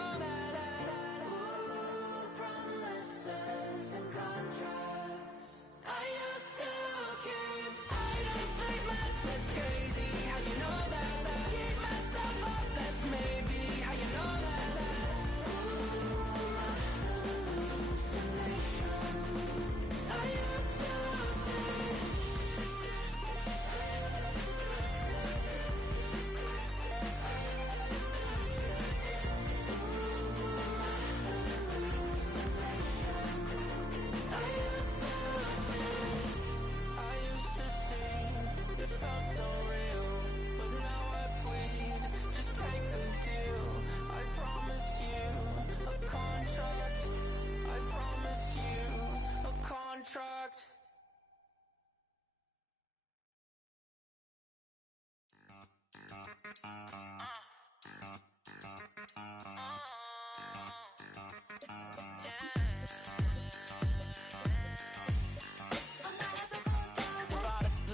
know that. Ooh, promises and contracts. I used to keep items like maps, that's crazy. How you know that? Keep myself up, that's maybe. How you know that? I used to say. I used to see, it felt so real, but now I plead, just take the deal. I promised you a contract. I promised you a contract.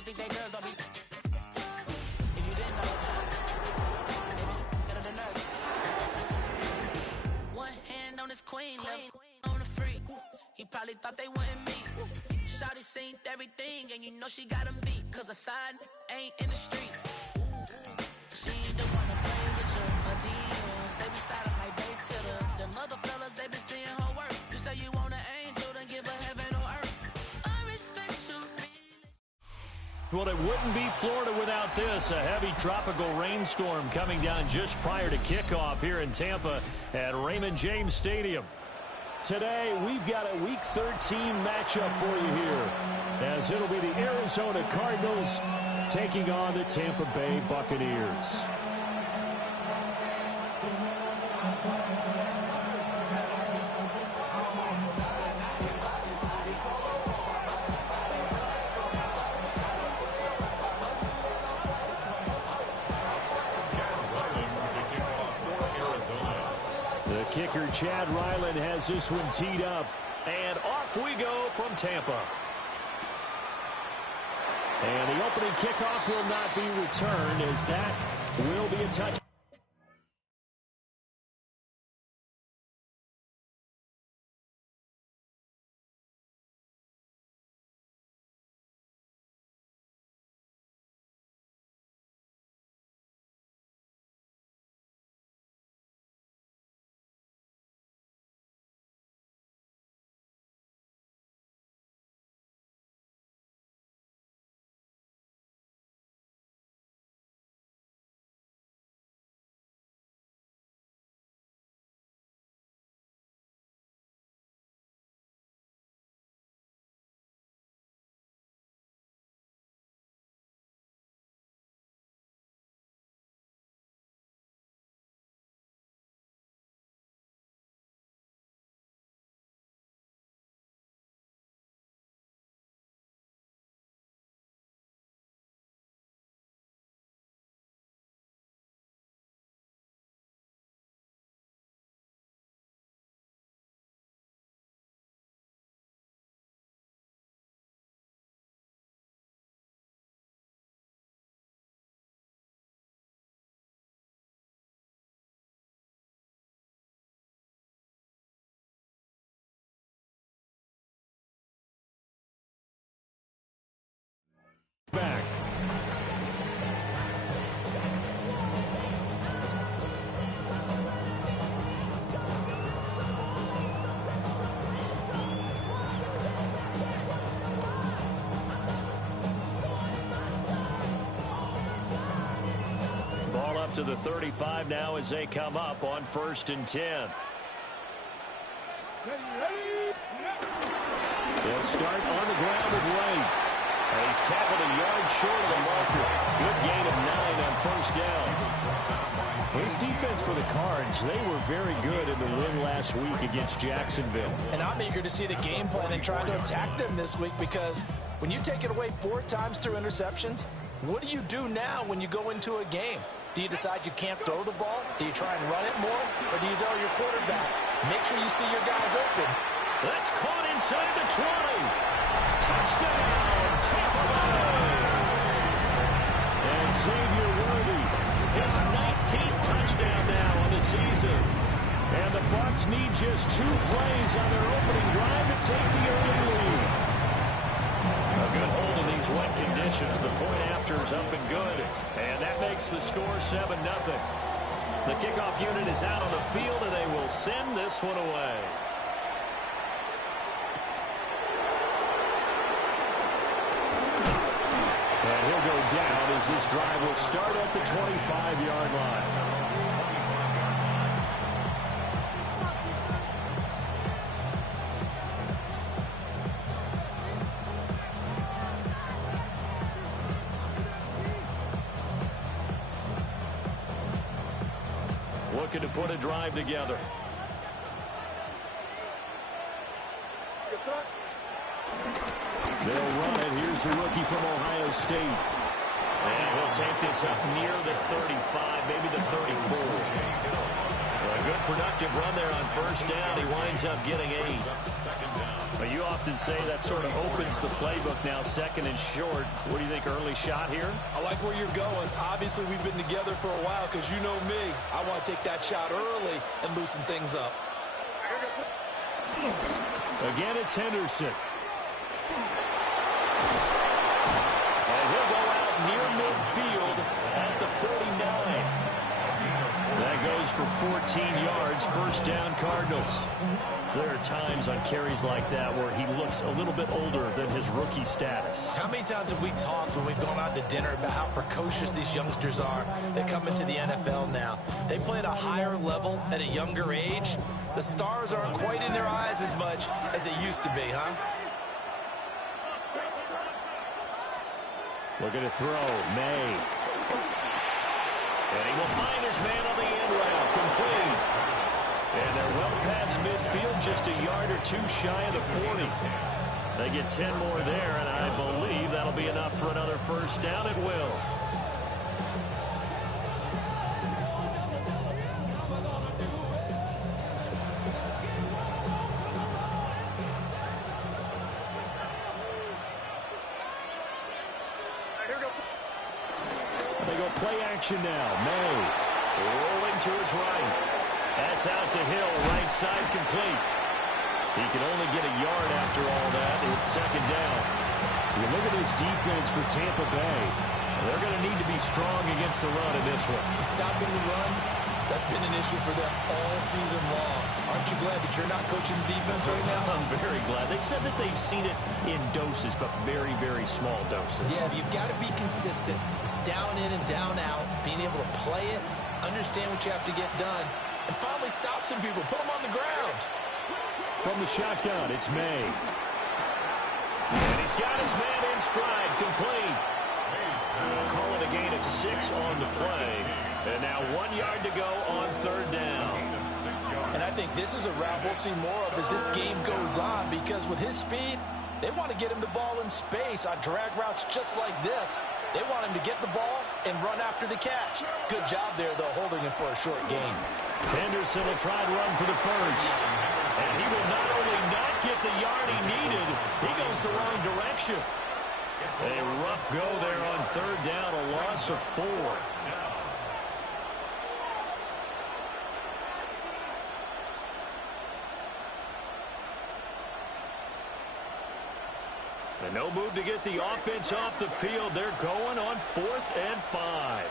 Think they girls don't be. If you didn't know, they be better than us. One hand on his queen, left on the freak. He probably thought they wouldn't meet. Shawty seen everything, and you know she got him beat. Cause a side ain't in the streets. She ain't the one to play with you. Her DMs, they be silent like base hitters. And mother fellas, they been seeing her work. You say you want an angel, then give her heaven on earth. I respect you. Well, it wouldn't be Florida without this. A heavy tropical rainstorm coming down just prior to kickoff here in Tampa at Raymond James Stadium. Today, we've got a Week 13 matchup for you here, as it'll be the Arizona Cardinals taking on the Tampa Bay Buccaneers. The kicker, Chad Ryland, has this one teed up. And off we go from Tampa. And the opening kickoff will not be returned, as that will be a touch. Back. Ball up to the 35 now as they come up on 1st and 10. They'll start on the ground with Wright. And he's tackled a yard short of the marker. Good gain of 9 on 1st down. His defense for the Cards, they were very good in the win last week against Jacksonville. And I'm eager to see the game plan and try to attack them this week, because when you take it away 4 times through interceptions, what do you do now when you go into a game? Do you decide you can't throw the ball? Do you try and run it more? Or do you tell your quarterback, make sure you see your guys open? That's caught inside the 20. Touchdown, Tampa Bay. And Xavier Worthy, his 19th touchdown now on the season. And the Bucs need just 2 plays on their opening drive to take the early lead. A good hold in these wet conditions. The point after is up and good. And that makes the score 7-0. The kickoff unit is out on the field, and they will send this one away. And he'll go down as this drive will start at the 25-yard line. Looking to put a drive together. They'll run it. Here's the rookie from Ohio State. And he'll take this up near the 35, maybe the 34. A good productive run there on first down. He winds up getting 8. But you often say that sort of opens the playbook now, second and short. What do you think, early shot here? I like where you're going. Obviously, we've been together for a while because you know me. I want to take that shot early and loosen things up. Again, it's Henderson. And he'll go out near midfield at the 49. That goes for 14 yards, first down Cardinals. There are times on carries like that where he looks a little bit older than his rookie status. How many times have we talked when we've gone out to dinner about how precocious these youngsters are that come into the NFL now? They play at a higher level at a younger age. The stars aren't quite in their eyes as much as they used to be, huh? Looking to throw, May. And he will find his man on the end route, complete. And they're well past midfield, just a yard or 2 shy of the 40. They get 10 more there, and I believe that'll be enough for another first down. It will. They go play action now. May rolling to his right. That's out to Hill, right side complete. He can only get a yard after all that. It's second down. You look at this defense for Tampa Bay. They're going to need to be strong against the run in this one. Stopping the run, that's been an issue for them all season long. Aren't you glad that you're not coaching the defense right now? I'm very glad. They said that they've seen it in doses, but very, very small doses. Yeah, you've got to be consistent. It's down in and down out, being able to play it, understand what you have to get done, and finally stop some people, put them on the ground. From the shotgun, it's May. And he's got his man in stride, complete. Call it a gain of 6 on the play. And now 1 yard to go on third down. And I think this is a route we'll see more of as this game goes on, because with his speed, they want to get him the ball in space on drag routes just like this. They want him to get the ball and run after the catch. Good job there, though, holding him for a short gain. Henderson will try to run for the first. And he will not only not get the yard he needed, he goes the wrong direction. A rough go there on third down, a loss of 4. And no move to get the offense off the field. They're going on 4th and 5.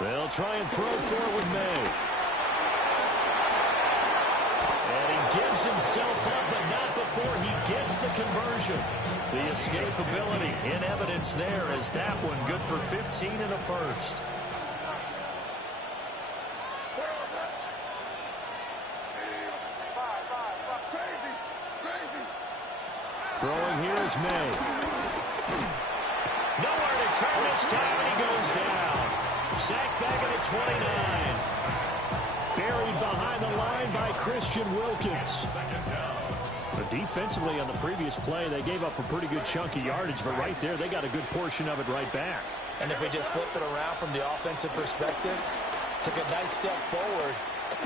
They'll try and throw forward May. And he gives himself up, but not before he gets the conversion. The escapability in evidence there as that one good for 15 and a first. Throwing here is May. Nowhere to turn this time, and he goes down. Sacked back at the 29. Buried behind the line by Christian Wilkins. But defensively on the previous play, they gave up a pretty good chunk of yardage, but right there, they got a good portion of it right back. And if we just flip it around from the offensive perspective, took a nice step forward,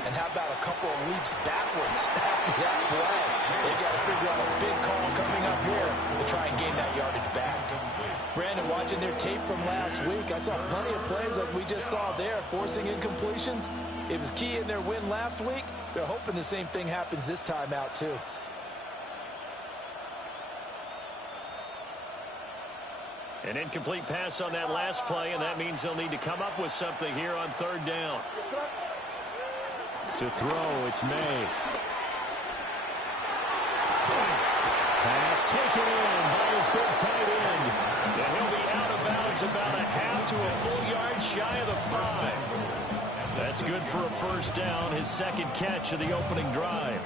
and how about a couple of leaps backwards after that play? They've got to figure out a big call coming up here to try and gain that yardage back. Brandon, watching their tape from last week, I saw plenty of plays like we just saw there, forcing incompletions. It was key in their win last week. They're hoping the same thing happens this time out, too. An incomplete pass on that last play, and that means they'll need to come up with something here on third down. To throw, it's May. Pass taken in by his big tight end. And he'll be out of bounds about a half to a full yard shy of the 5. That's good for a first down, his second catch of the opening drive.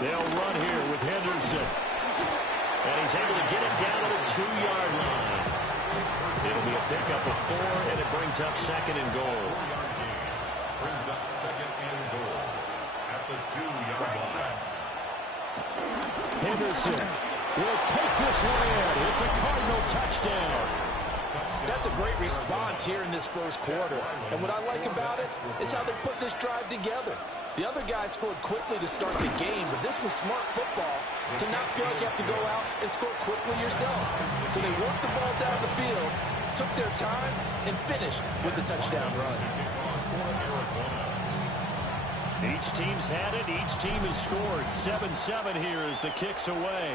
They'll run here with Henderson. And he's able to get it down to the 2-yard line. It'll be a pickup of 4, and it brings up second and goal. Brings up second and goal at the 2-yard line. Henderson will take this one in. It's a Cardinal touchdown. That's a great response here in this first quarter. And what I like about it is how they put this drive together. The other guys scored quickly to start the game, but this was smart football to not feel like you have to go out and score quickly yourself. So they worked the ball down the field, took their time, and finished with the touchdown run. Each team's had it. Each team has scored. 7-7 here as the kick's away.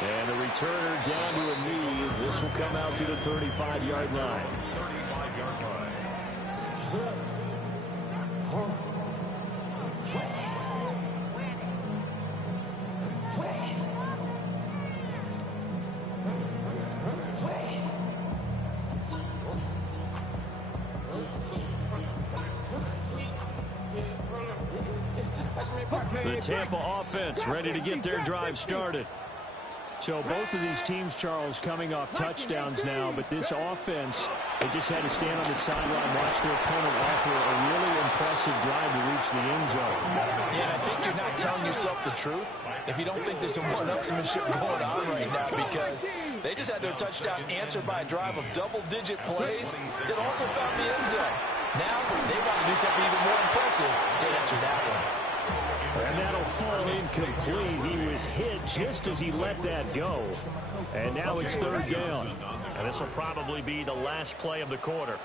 And the returner down to a knee. This will come out to the 35-yard line. 35-yard line. The Tampa offense ready to get their drive started. So both of these teams, Charles, coming off touchdowns now, but this offense, they just had to stand on the sideline, watch their opponent offer a really impressive drive to reach the end zone. Yeah, I think you're not telling yourself the truth if you don't think there's some one-upsmanship going on right now, because they just had their touchdown answered by a drive of double-digit plays that also found the end zone. Now they want to do something even more impressive to answer that one. And that'll fall incomplete. He was hit just as he let that go. And now it's third down. And this will probably be the last play of the quarter.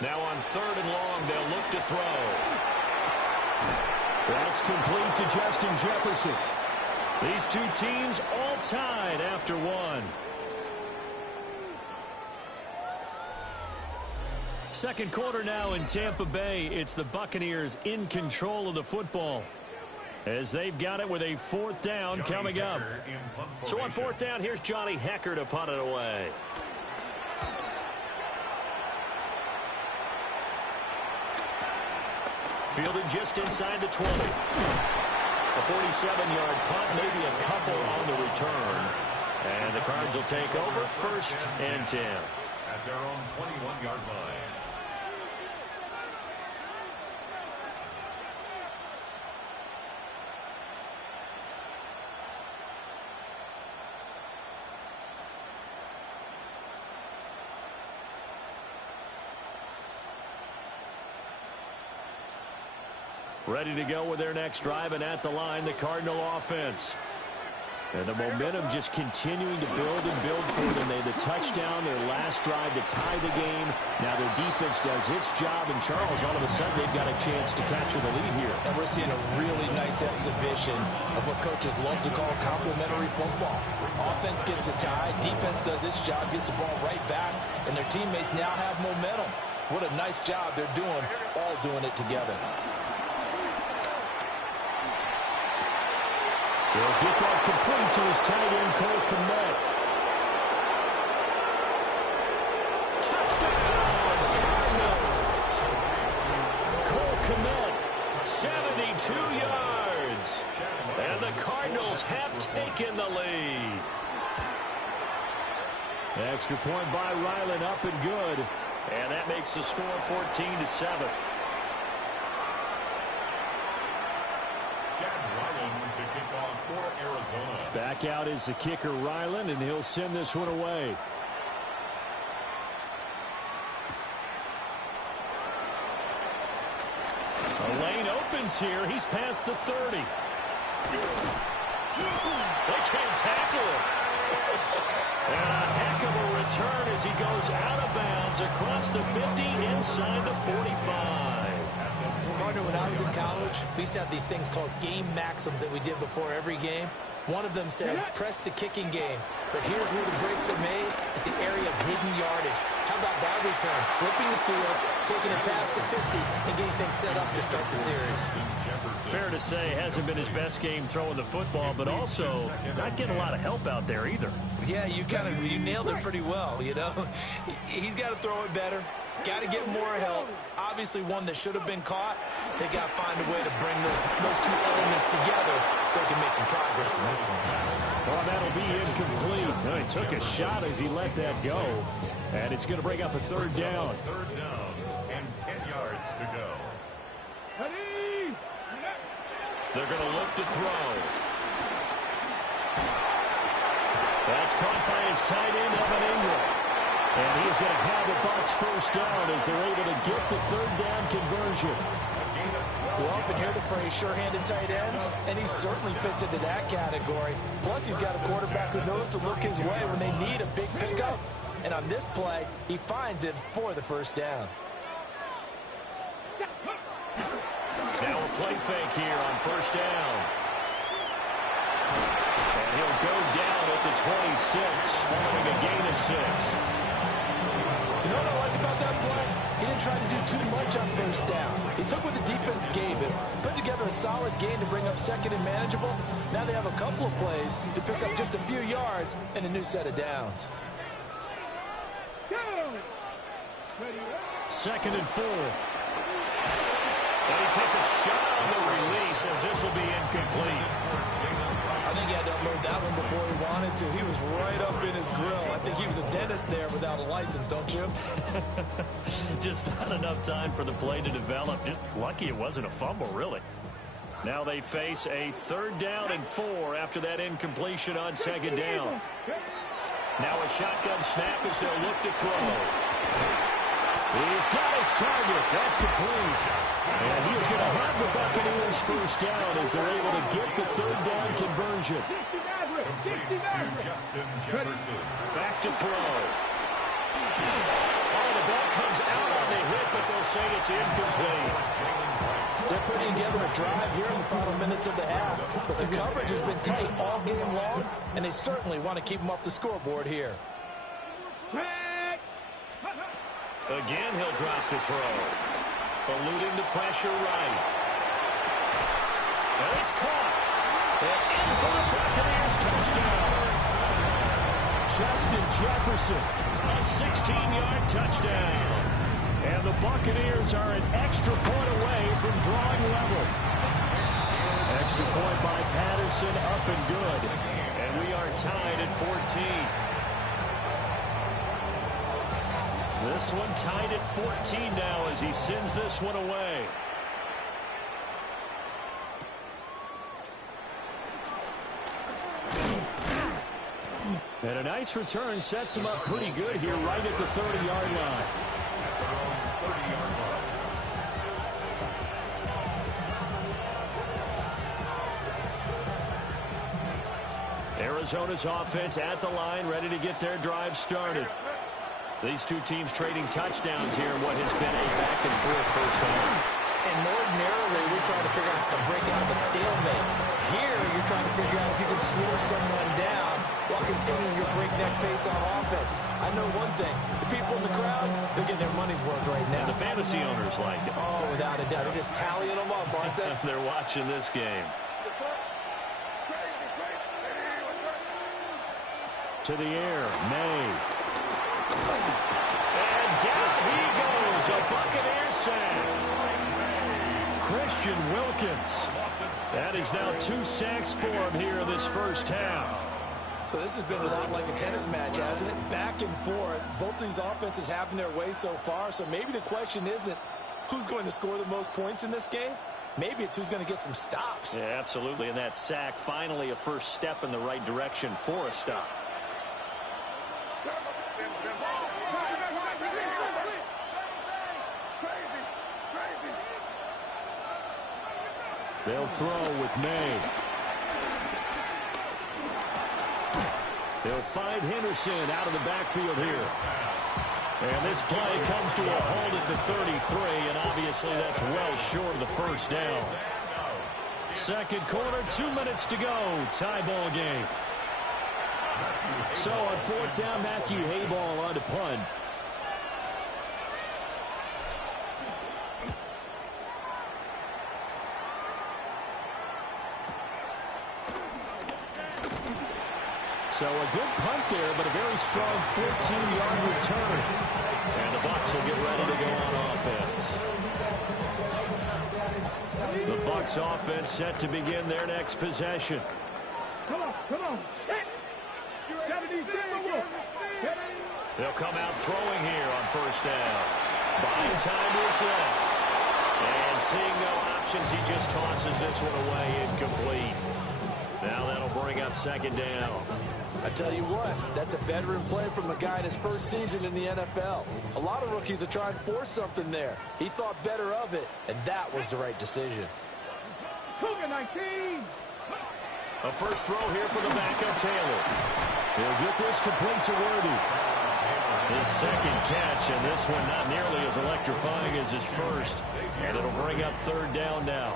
Now on third and long, they'll look to throw. That's complete to Justin Jefferson. These two teams all tied after one. Second quarter now in Tampa Bay. It's the Buccaneers in control of the football as they've got it with a fourth down coming up. So on fourth down, here's Johnny Hecker to punt it away. Fielded just inside the 20. A 47-yard punt, maybe a couple on the return. And the Cards will take over first and 10. At their own 21-yard line. Ready to go with their next drive, and at the line, the Cardinal offense. And the momentum just continuing to build and build for them. They had the touchdown, their last drive to tie the game. Now their defense does its job, and Charles, all of a sudden, they've got a chance to capture the lead here. And we're seeing a really nice exhibition of what coaches love to call complementary football. Offense gets a tie, defense does its job, gets the ball right back, and their teammates now have momentum. What a nice job they're doing, all doing it together. They'll get that complete to his tight end, Cole Kmet. Touchdown, Cardinals! Cole Kmet, 72 yards. And the Cardinals have taken the lead. Extra point by Ryland, up and good. And that makes the score 14-7. For Arizona. Back out is the kicker, Ryland, and he'll send this one away. A lane opens here. He's past the 30. They can't tackle him. And a heck of a return as he goes out of bounds across the 50 inside the 45. Partner, when I was in college, we used to have these things called game maxims that we did before every game. One of them said, press the kicking game. For here's where the breaks are made, is the area of hidden yardage. How about that return? Flipping the field, taking it past the 50, and getting things set up to start the series. Fair to say, hasn't been his best game throwing the football, but also not getting a lot of help out there either. Yeah, you nailed it pretty well, you know. He's got to throw it better. Got to get more help. Obviously one that should have been caught. They got to find a way to bring those two elements together so they can make some progress in this one. Well, that'll be incomplete. He took a shot as he let that go. And it's going to bring up a third down. Third down and 10 yards to go. They're going to look to throw. That's caught by his tight end, Evan Ingram. And he's going to have the Bucs first down as they're able to get the third down conversion. You often hear the phrase sure-handed tight ends, and he certainly fits into that category. Plus, he's got a quarterback who knows to look his way when they need a big pickup. And on this play, he finds him for the first down. Now a play fake here on first down. And he'll go down at the 26, following a gain of 6. You know what I like about that play? He didn't try to do too much on first down. He took what the defense gave him, put together a solid gain to bring up second and manageable. Now they have a couple of plays to pick up just a few yards and a new set of downs. Second and 4. And he takes a shot on the release as this will be incomplete. I think he had to unload that one before he wanted to. He was right up in his grill. I think he was a dentist there without a license, don't you? Just not enough time for the play to develop. Just lucky it wasn't a fumble, really. Now they face a third down and 4 after that incompletion on second down. Now a shotgun snap as they'll look to throw. He's got his target. That's complete. And he is going to have the Buccaneers first down as they're able to get the third down conversion. Complete to Justin Jefferson. Back to throw. Oh, the ball comes out on the hit, but they'll say it's incomplete. They're putting together a drive here in the final minutes of the half. But the coverage has been tight all game long, and they certainly want to keep them off the scoreboard here. Again, he'll drop to throw. Eluding the pressure right. And it's caught. And in for the Buccaneers touchdown. Justin Jefferson, a 16-yard touchdown. And the Buccaneers are an extra point away from drawing level. Extra point by Patterson, up and good. And we are tied at 14. This one tied at 14 now as he sends this one away. And a nice return sets him up pretty good here right at the 30-yard line. Arizona's offense at the line, ready to get their drive started. These two teams trading touchdowns here in what has been a back-and-forth first half. And ordinarily, we're trying to figure out how to break out of a stalemate. Here, you're trying to figure out if you can slow someone down while continuing your breakneck pace on offense. I know one thing. The people in the crowd, they're getting their money's worth right now. The fantasy owners like it. Oh, without a doubt. They're just tallying them up, aren't they? They're watching this game. To the air, May. And down he goes, a Buccaneers sack. Christian Wilkins. That is now 2 sacks for him here in this first half. So this has been a lot like a tennis match, hasn't it? Back and forth. Both of these offenses having their way so far. So maybe the question isn't who's going to score the most points in this game. Maybe it's who's going to get some stops. Yeah, absolutely. And that sack, finally a first step in the right direction for a stop. They'll throw with May. They'll find Henderson out of the backfield here. And this play comes to a halt at the 33, and obviously that's well short of the first down. Second quarter, 2 minutes to go. Tie ball game. So on fourth down, Matthew Hayball on to punt. So a good punt there, but a very strong 14-yard return. And the Bucs will get ready to go on offense. The Bucs offense set to begin their next possession. Come on. They'll come out throwing here on first down. Buying time to his left. And seeing no options, he just tosses this one away incomplete. Now that'll bring up second down. I tell you what, that's a veteran play from a guy in his first season in the NFL. A lot of rookies are trying to force something there. He thought better of it, and that was the right decision. Cougar 19. A first throw here for the backup Taylor. He'll get this complete to Worthy. His second catch, and this one not nearly as electrifying as his first. And it'll bring up third down now.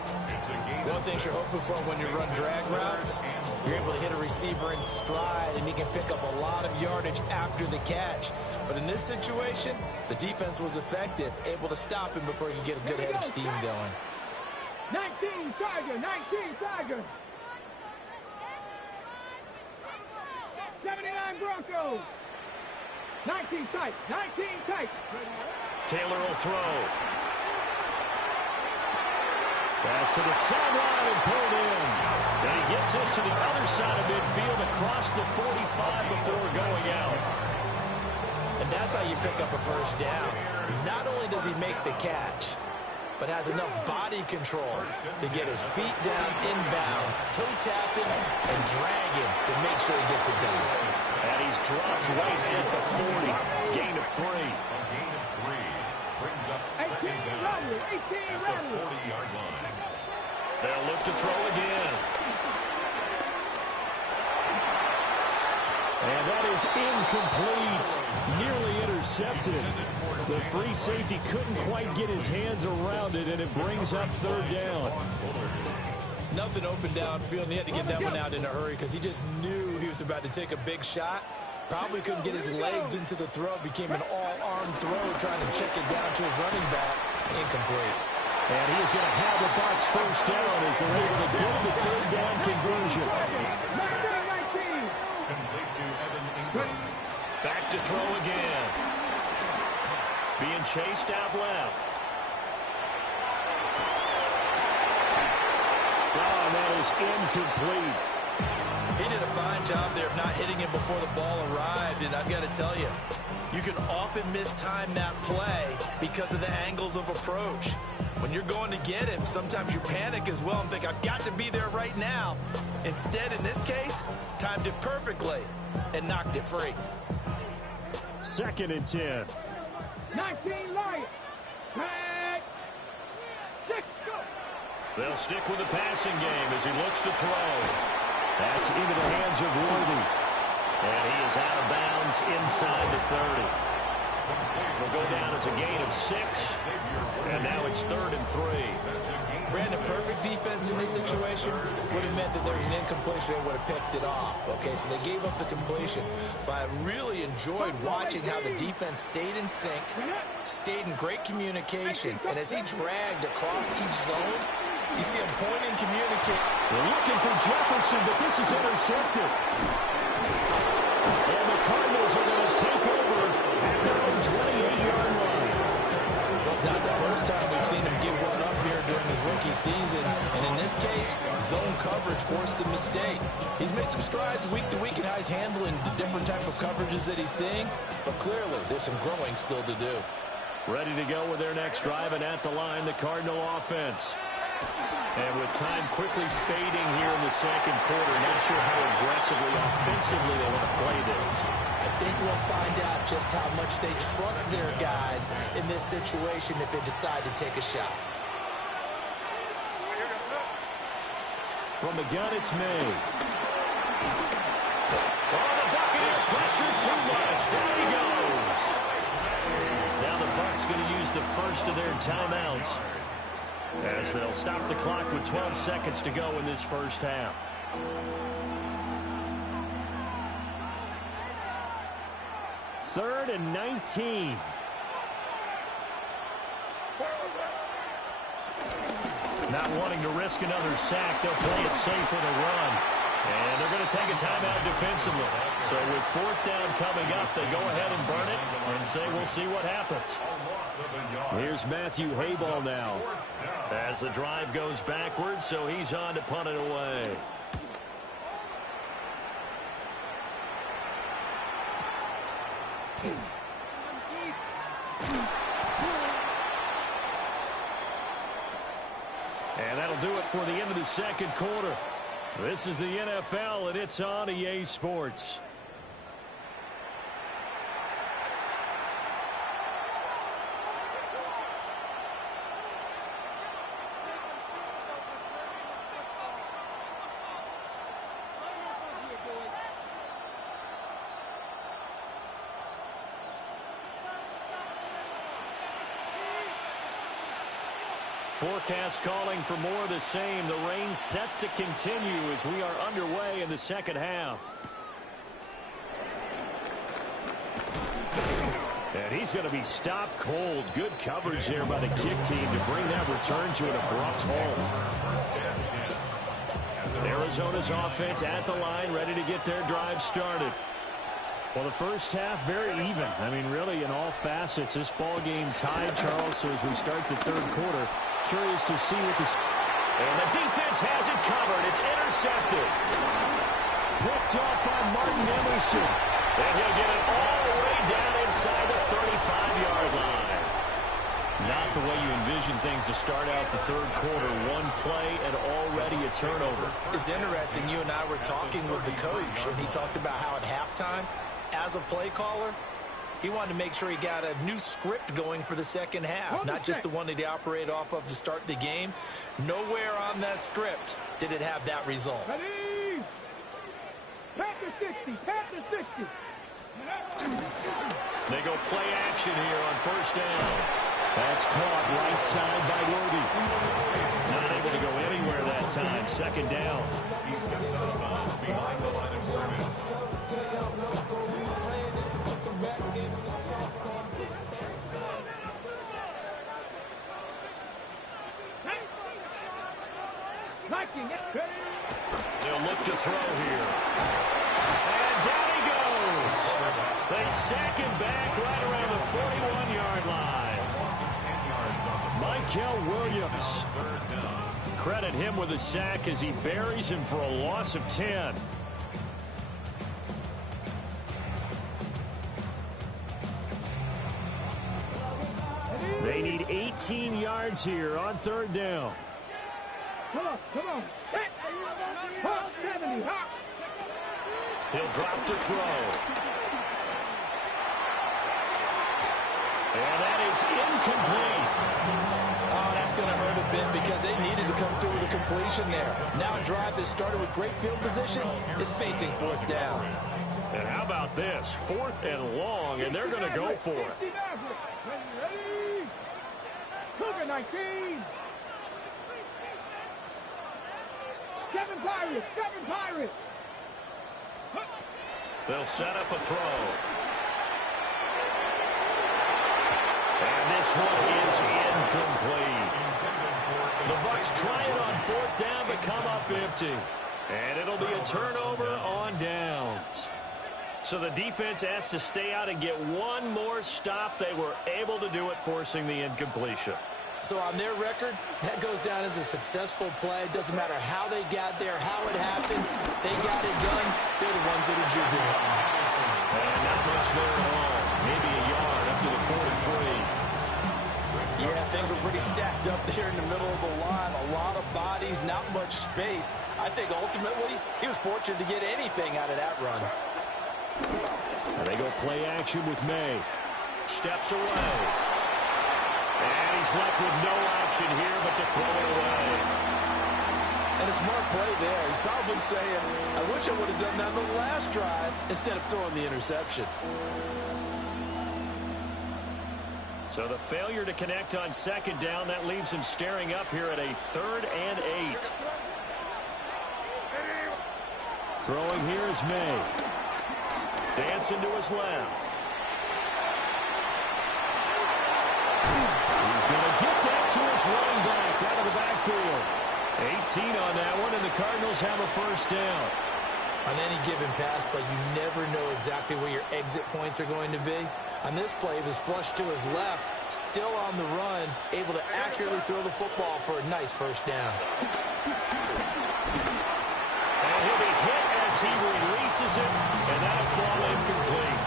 One thing you're hoping for when you run drag routes, you're able to hit a receiver in stride, and he can pick up a lot of yardage after the catch. But in this situation, the defense was effective, able to stop him before he could get a good head of steam going. 19 Tiger. 79 Broncos. 19 tight. Taylor will throw. Pass to the sideline and pulled in. And he gets this to the other side of midfield across the 45 before going out. And that's how you pick up a first down. Not only does he make the catch, but has enough body control to get his feet down inbounds, toe tapping, and dragging to make sure he gets it done. And he's dropped right at the 40. Gain of 3. Brings up second down 18 at the 40-yard line. They'll look to throw again. And that is incomplete. Nearly intercepted. The free safety couldn't quite get his hands around it, and it brings up third down. Nothing open downfield, and he had to get that one out in a hurry because he just knew he was about to take a big shot. Probably couldn't get his legs into the throw. Became an all-arm throw, trying to check it down to his running back. Incomplete. And he is going to have the Bucs first down as they're able to get the third down conversion. Back to throw again. Being chased out left. Oh, that is incomplete. He did a fine job there of not hitting him before the ball arrived, and I've got to tell you, you can often mistime that play because of the angles of approach. When you're going to get him, sometimes you panic as well and think, I've got to be there right now. Instead, in this case, timed it perfectly and knocked it free. 2nd and 10. 19 Lions. They'll stick with the passing game as he looks to throw. That's into the hands of Worthy. And he is out of bounds inside the 30. Will go down as a gain of 6. And now it's 3rd and 3. Brandon, perfect defense in this situation would have meant that there was an incompletion. They would have picked it off. Okay, so they gave up the completion. But I really enjoyed watching how the defense stayed in sync, stayed in great communication, and as he dragged across each zone, you see him pointing, communicate. They're looking for Jefferson, but this is intercepted. And the Cardinals are going to take over at their own 28-yard line. Well, it's not the first time we've seen him give one up here during his rookie season. And in this case, zone coverage forced the mistake. He's made some strides week to week in how he's handling the different type of coverages that he's seeing. But clearly, there's some growing still to do. Ready to go with their next drive, and at the line, the Cardinal offense. And with time quickly fading here in the second quarter, not sure how aggressively, offensively they want to play this. I think we'll find out just how much they trust their guys in this situation if they decide to take a shot. From the gun, it's May. Oh, the Buccaneer pressure too much. Down he goes. Now the Bucs going to use the first of their timeouts, as they'll stop the clock with 12 seconds to go in this first half. Third and 19. Not wanting to risk another sack, they'll play it safe with a run. And they're going to take a timeout defensively. So with fourth down coming up, they go ahead and burn it and say we'll see what happens. Here's Matthew Hayball now, as the drive goes backwards, so he's on to punt it away. And that'll do it for the end of the second quarter. This is the NFL, and it's on EA Sports. Forecast calling for more of the same. The rain set to continue as we are underway in the second half. And he's going to be stopped cold. Good coverage there by the kick team to bring that return to an abrupt halt. Arizona's offense at the line, ready to get their drive started. Well, the first half, very even. I mean, really, in all facets, this ball game tied, Charles. So as we start the third quarter, curious to see what this... And the defense has it covered. It's intercepted. Picked off by Martin Emerson. And he'll get it all the way down inside the 35-yard line. Not the way you envision things to start out the third quarter. One play and already a turnover. It's interesting. You and I were talking with the coach, and he talked about how at halftime, as a play caller, he wanted to make sure he got a new script going for the second half, not just the one that he operated off of to start the game. Nowhere on that script did it have that result. Ready? Panther 60, Panther 60. They go play action here on first down. That's caught right side by Worthy. Not able to go anywhere that time. Second down. He steps out of bounds behind the line of scrimmage. They'll look to throw here. And down he goes. They sack him back right around the 41-yard line. Michael Williams. Credit him with a sack as he buries him for a loss of 10. They need 18 yards here on third down. Come on, come on. Hawk 70, Hawk. He'll drop to throw. And that is incomplete. Oh, that's going to hurt a bit because they needed to come through with a completion there. Now a drive that started with great field position is facing fourth down. And how about this? Fourth and long, and they're going to go for it. Ready? Cougar 19. 7 Pirates, 7 Pirates. They'll set up a throw. And this one is incomplete. The Bucs try it on fourth down, but come up empty. And it'll be a turnover on downs. So the defense has to stay out and get one more stop. They were able to do it, forcing the incompletion. So on their record, that goes down as a successful play. Doesn't matter how they got there, how it happened. They got it done. They're the ones that are jubilant. And not much there at all. Maybe a yard up to the 43. Yeah, things were pretty stacked up there in the middle of the line. A lot of bodies, not much space. I think ultimately he was fortunate to get anything out of that run. And they go play action with May. Steps away. And he's left with no option here but to throw it away. And a smart play there. He's probably saying, I wish I would have done that on the last drive instead of throwing the interception. So the failure to connect on second down, that leaves him staring up here at a 3rd and 8. Throwing here is May. Dancing to his left. He's going to get that to his running back out of the backfield. 18 on that one, and the Cardinals have a first down. On any given pass play, you never know exactly where your exit points are going to be. On this play, he was flushed to his left, still on the run, able to accurately throw the football for a nice first down. And he'll be hit as he releases it, and that'll fall incomplete.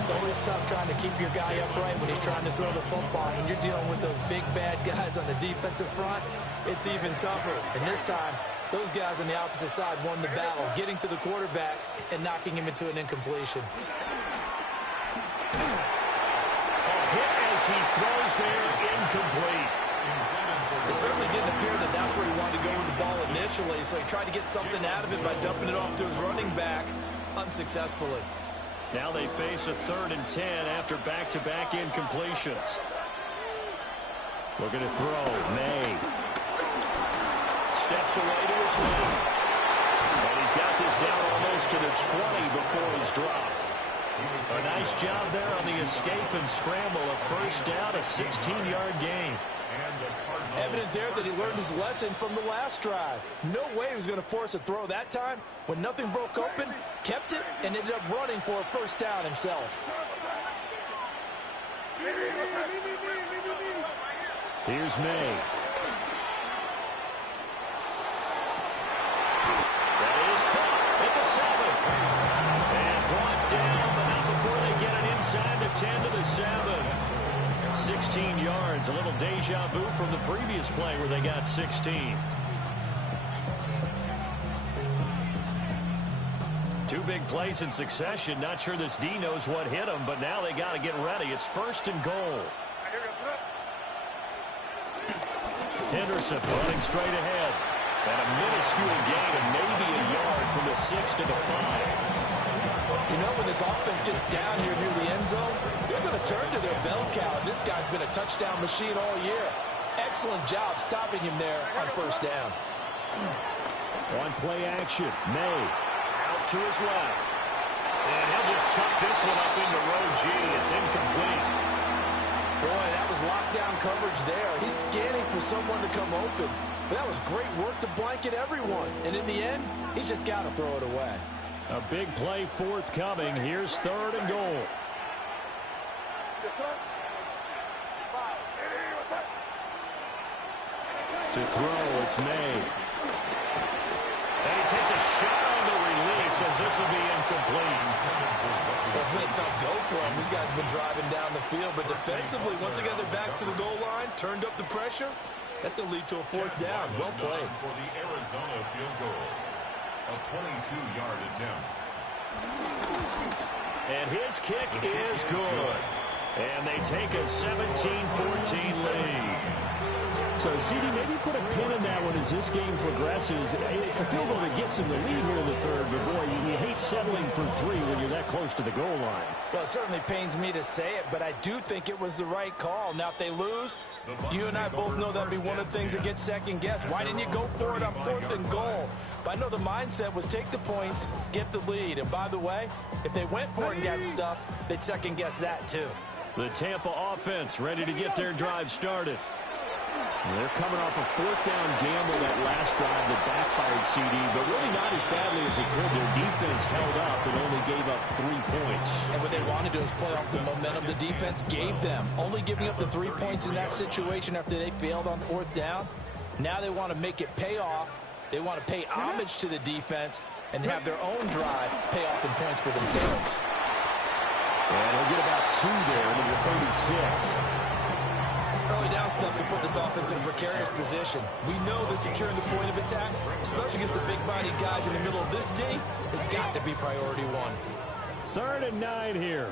It's always tough trying to keep your guy upright when he's trying to throw the football. When you're dealing with those big, bad guys on the defensive front, it's even tougher. And this time, those guys on the opposite side won the battle, getting to the quarterback and knocking him into an incompletion. A hit as he throws there, incomplete. It certainly didn't appear that that's where he wanted to go with the ball initially, so he tried to get something out of it by dumping it off to his running back unsuccessfully. Now they face a 3rd and 10 after back-to-back incompletions. Looking to throw. May. Steps away to his left. And he's got this down almost to the 20 before he's dropped. A nice job there on the escape and scramble. A first down, a 16-yard gain. Evident there that he learned his lesson from the last drive. No way he was going to force a throw that time. When nothing broke open, kept it, and ended up running for a first down himself. Here's May. That is caught at the 7. And brought down, but not before they get it inside the 10 to the 7. 16 yards, a little deja vu from the previous play where they got 16. 2 big plays in succession. Not sure this D knows what hit him, but now they got to get ready. It's 1st and goal. Henderson running straight ahead. And a minuscule gain of maybe a yard from the 6 to the 5. You know, when this offense gets down here near the end zone, they're going to turn to their bell cow. And this guy's been a touchdown machine all year. Excellent job stopping him there on first down. On play action, May out to his left. And he'll just chuck this one up into row G. It's incomplete. Boy, that was lockdown coverage there. He's scanning for someone to come open. But that was great work to blanket everyone. And in the end, he's just got to throw it away. A big play forthcoming. Here's 3rd and goal. To throw, it's May. And he takes a shot on the release as this will be incomplete. It's been a tough go for him. These guys have been driving down the field, but defensively, once they got their backs to the goal line, turned up the pressure, that's going to lead to a 4th down. Well played. For the Arizona field goal, a 22-yard attempt. And his kick is good. And they take a 17-14 lead. So, CD, maybe put a pin in that one as this game progresses. It's a field goal that gets them the lead here in the 3rd, but boy, you hate settling for 3 when you're that close to the goal line. Well, it certainly pains me to say it, but I do think it was the right call. Now, if they lose, you and I both know that'd be one of the things that gets second-guessed. Why didn't you go for it on 4th and goal? But I know the mindset was take the points, get the lead. And by the way, if they went for it and got stuffed, they'd second-guess that too. The Tampa offense ready to get their drive started. They're coming off a 4th down gamble that last drive that backfired, CD, but really not as badly as it could. Their defense held up and only gave up 3 points. And what they want to do is play off the momentum the defense gave them. Only giving up the 3 points in that situation after they failed on 4th down. Now they want to make it pay off. They want to pay homage to the defense and have their own drive pay off in points for themselves. And he'll get about 2 there, number 36. Early down stuff to put this offense in a precarious position. We know that securing the point of attack, especially against the big-bodied guys in the middle of this D, has got to be priority one. 3rd and 9 here.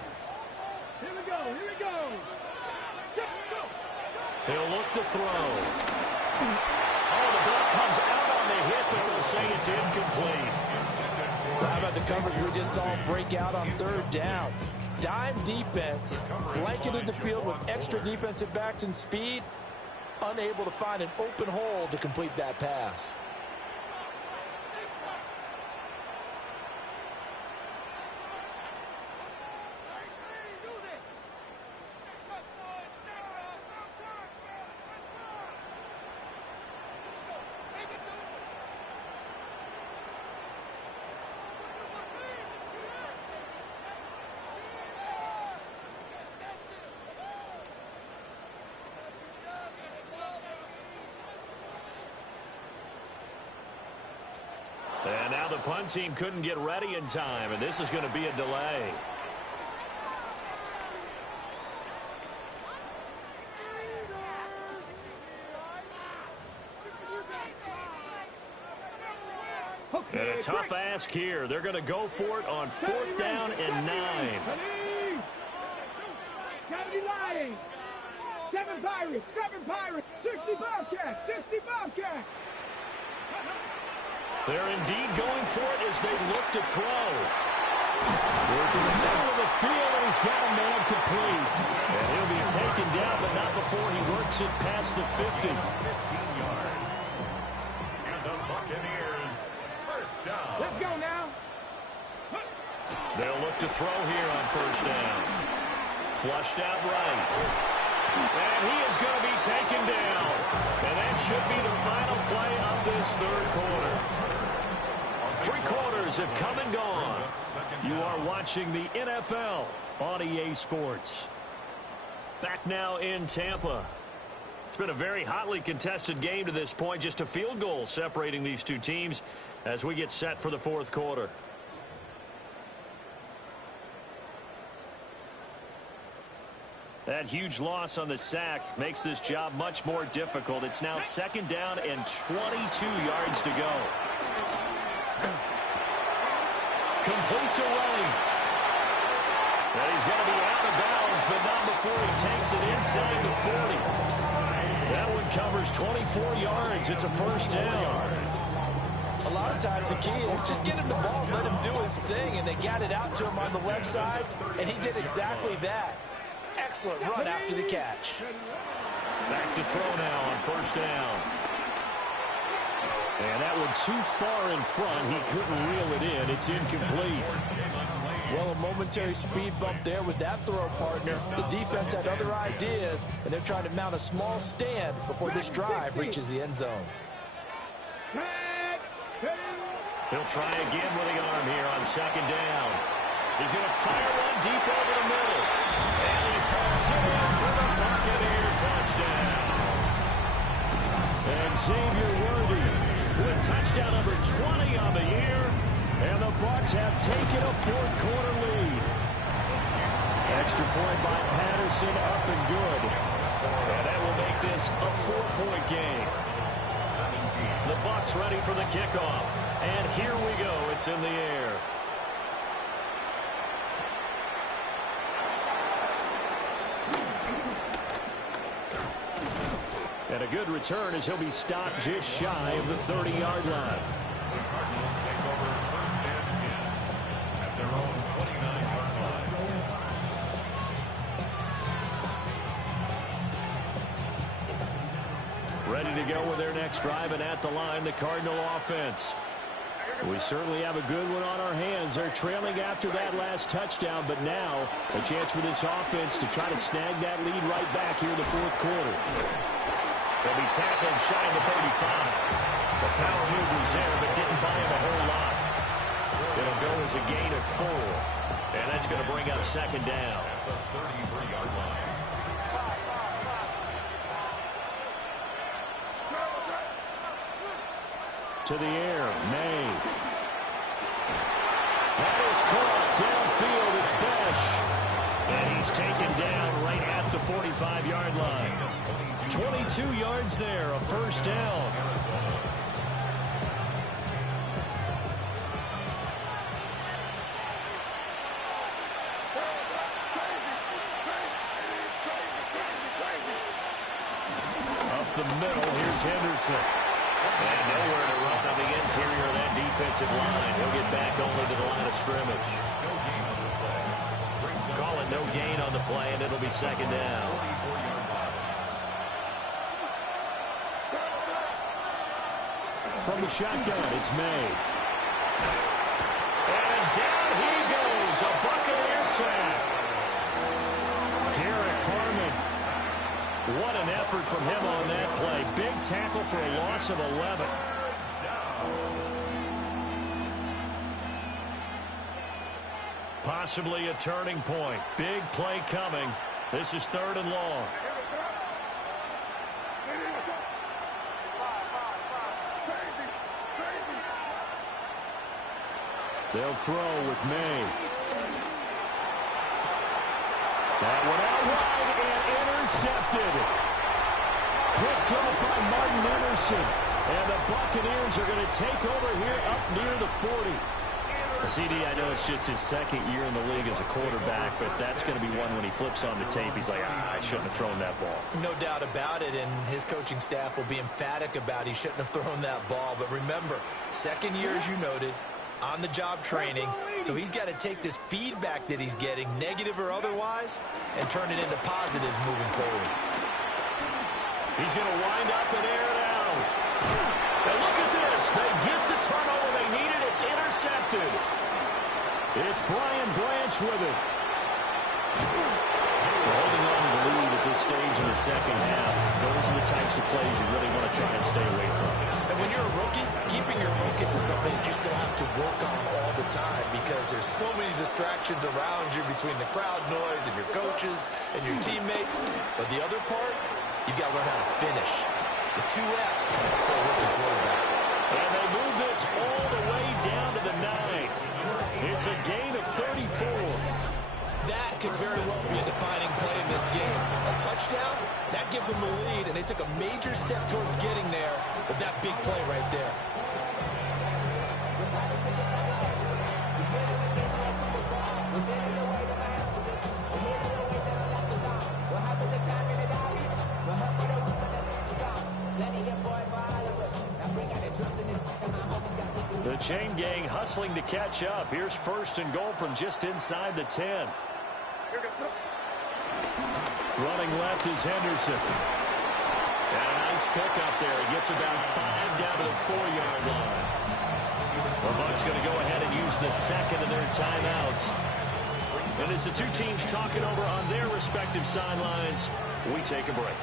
Here we go. Here we go. He'll look to throw. Oh, the ball comes out on the hit, but they'll say it's incomplete. How about the coverage we just saw break out on 3rd down? Dime defense, blanketed the field with extra defensive backs and speed, unable to find an open hole to complete that pass. And now the punt team couldn't get ready in time, and this is going to be a delay. And a tough ask here. They're going to go for it on 4th down and 9. 7 Pirates, 60 Bobcats, 60 Bobcats. They're indeed going for it as they look to throw. Working the middle of the field, and he's got a man complete. And he'll be taken down, but not before he works it past the 50. 15 yards. And the Buccaneers, first down. Let's go now. They'll look to throw here on 1st down. Flushed out right. And he is going to be taken down. And that should be the final play of this 3rd quarter. 3 quarters have come and gone. You are watching the NFL on EA Sports. Back now in Tampa. It's been a very hotly contested game to this point. Just a field goal separating these two teams as we get set for the 4th quarter. That huge loss on the sack makes this job much more difficult. It's now 2nd down and 22 yards to go. Complete to Ray. And he's going to be out of bounds, but not before he takes it inside the 40. That one covers 24 yards. It's a 1st down. A lot of times the key is just get him the ball, let him do his thing, and they got it out to him on the left side, and he did exactly that. Excellent run after the catch. Back to throw now on 1st down. And that one too far in front. He couldn't reel it in. It's incomplete. Well, a momentary speed bump there with that throw partner. The defense had other ideas, and they're trying to mount a small stand before this drive reaches the end zone. He'll try again with the arm here on 2nd down. He's going to fire one deep over the middle. And he pulls it in for the Buccaneer touchdown. And Xavier Worthy with touchdown number 20 on the year. And the Bucs have taken a 4th quarter lead. Extra point by Patterson, up and good. And that will make this a 4-point game. The Bucs ready for the kickoff. And here we go. It's in the air. And a good return as he'll be stopped just shy of the 30-yard line. The Cardinals take over 1st and 10 at their own 29-yard line. Ready to go with their next drive, and at the line, the Cardinal offense. We certainly have a good one on our hands. They're trailing after that last touchdown, but now a chance for this offense to try to snag that lead right back here in the 4th quarter. They'll be tackled shy of the 35. The power move was there, but didn't buy him a whole lot. It'll go as a gain of 4. And that's going to bring up 2nd down. At the 33-yard line. To the air, May. That is caught downfield. It's Besh. And he's taken down right at the 45-yard line. 22 yards there, a first down. Up the middle, here's Henderson. And nowhere to run on the interior of that defensive line. He'll get back only to the line of scrimmage. Call it no gain on the play, and it'll be second down. From the shotgun, it's May. And down he goes, a Buccaneer sack. Derek Harmon. What an effort from him on that play. Big tackle for a loss of 11. Possibly a turning point. Big play coming. This is 3rd and long. They'll throw with May. That one out wide and intercepted. Picked up by Martin Emerson. And the Buccaneers are going to take over here up near the 40. CD, I know it's just his second year in the league as a quarterback, but that's going to be one when he flips on the tape. He's like, I shouldn't have thrown that ball. No doubt about it, and his coaching staff will be emphatic about he shouldn't have thrown that ball. But remember, second year, as you noted, on-the-job training, so he's got to take this feedback that he's getting, negative or otherwise, and turn it into positives moving forward. He's going to wind up and air it out. And look at this. They get the turnover they needed. It's intercepted. It's Brian Branch with it. Holding on to the lead at this stage in the second half, those are the types of plays you really want to try and stay away from. And when you're a rookie, keeping your focus is something that you still have to work on all the time because there's so many distractions around you between the crowd noise and your coaches and your teammates. But the other part, you've got to learn how to finish. The 2 F's for a rookie quarterback. And they move this all the way down to the 9. It's a gain of 34. That could very well be a defining play in this game. A touchdown, that gives them the lead, and they took a major step towards getting there with that big play right there. The chain gang hustling to catch up. Here's 1st and goal from just inside the 10. Running left is Henderson. And a nice pickup there. He gets about 5 down to the 4-yard line. The Bucs going to go ahead and use the second of their timeouts. And as the two teams talking over on their respective sidelines, we take a break.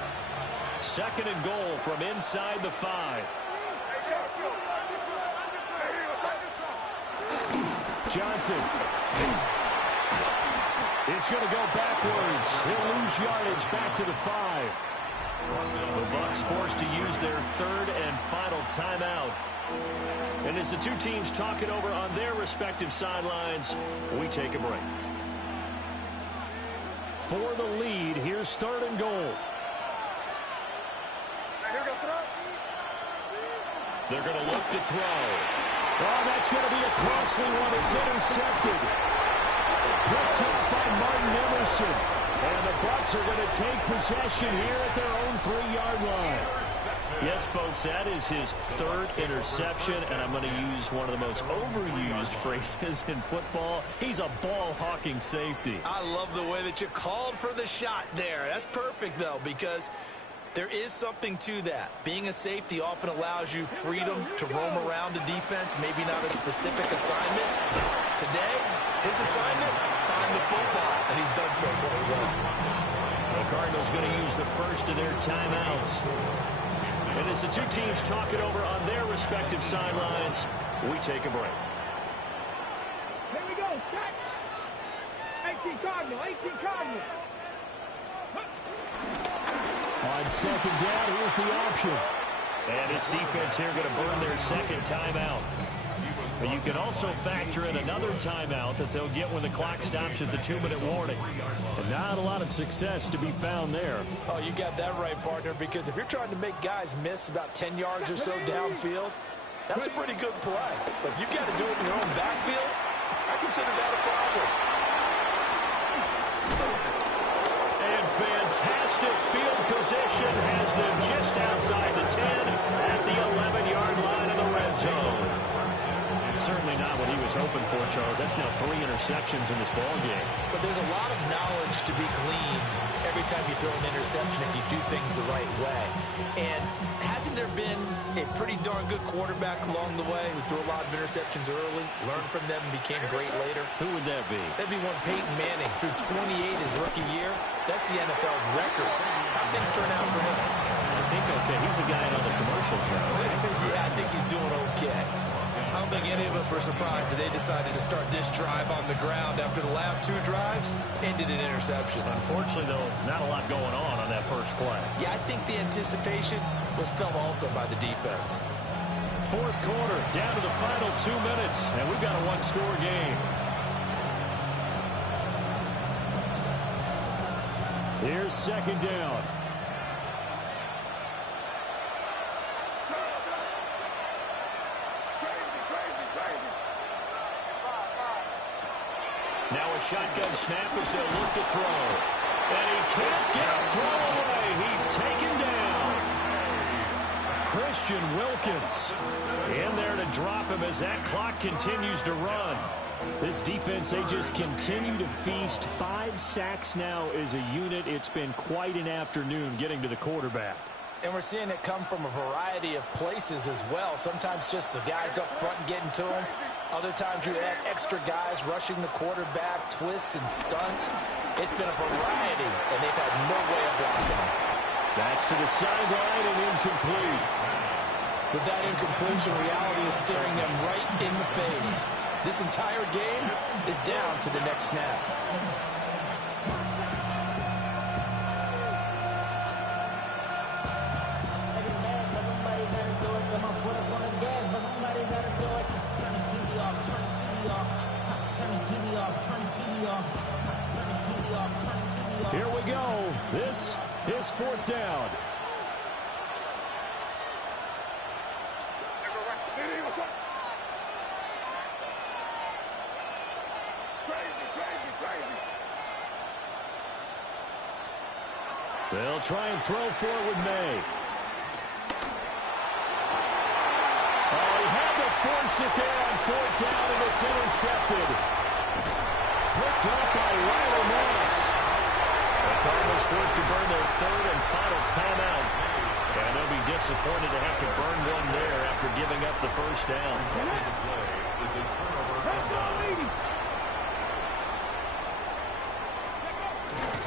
2nd and goal from inside the 5. Johnson. It's going to go backwards. He'll lose yardage back to the 5. The Bucs forced to use their 3rd and final timeout. And as the two teams talk it over on their respective sidelines, we take a break. For the lead, here's 3rd and goal. They're going to look to throw. Oh, that's going to be a costly one. It's intercepted. Picked up by Martin Emerson. And the Bucs are going to take possession here at their own 3-yard line. Yes, folks, that is his 3rd interception, and I'm going to use one of the most overused phrases in football. He's a ball-hawking safety. I love the way that you called for the shot there. That's perfect, though, because there is something to that. Being a safety often allows you freedom to roam around the defense, maybe not a specific assignment. Today, his assignment, find the football, and he's done so quite well. The Cardinals going to use the first of their timeouts. And as the two teams talk it over on their respective sidelines, we take a break. Here we go, set. 18 Cardinal, 18 Cardinal. On 2nd down, here's the option. And his defense here going to burn their 2nd timeout. But you can also factor in another timeout that they'll get when the clock stops at the 2-minute warning. And not a lot of success to be found there. Oh, you got that right, partner, because if you're trying to make guys miss about 10 yards or so downfield, that's a pretty good play. But if you've got to do it in your own backfield, I consider that a problem. And fantastic field position has them just outside the 10 at the 11-yard line of the red zone. Certainly not what he was hoping for, Charles. That's now 3 interceptions in this ball game. But there's a lot of knowledge to be gleaned every time you throw an interception if you do things the right way. And hasn't there been a pretty darn good quarterback along the way who threw a lot of interceptions early, learned from them, and became great later? Who would that be? That'd be one Peyton Manning. Threw 28 his rookie year. That's the NFL record. How'd things turn out for him? I think okay. He's the guy on the commercials now. Yeah, I think he's doing okay. I don't think any of us were surprised that they decided to start this drive on the ground after the last 2 drives ended in interceptions. Unfortunately, though, not a lot going on that first play. Yeah, I think the anticipation was felt also by the defense. Fourth quarter, down to the final 2 minutes, and we've got a one-score game. Here's second down. Now a shotgun snap as they'll look to throw. And he can't get a throw away. He's taken down. Christian Wilkins in there to drop him as that clock continues to run. This defense, they just continue to feast. 5 sacks now as a unit. It's been quite an afternoon getting to the quarterback. And we're seeing it come from a variety of places as well. Sometimes just the guys up front getting to him. Other times you add extra guys rushing the quarterback, twists and stunts. It's been a variety, and they've had no way of blocking him. That's to the sideline and incomplete. But that incompletion reality is staring them right in the face. This entire game is down to the next snap. Here we go. This is fourth down. They'll try and throw for it with May. Oh, he had to force it there on fourth down, and it's intercepted. Picked up by Riley Morris. The Cardinals forced to burn their third and final timeout. And they'll be disappointed to have to burn one there after giving up the first down.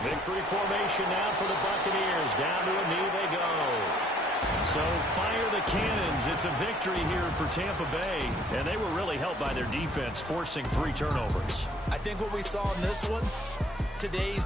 Victory formation now for the Buccaneers. Down to a knee they go. So fire the cannons. It's a victory here for Tampa Bay. And they were really helped by their defense forcing 3 turnovers. I think what we saw in this one, today's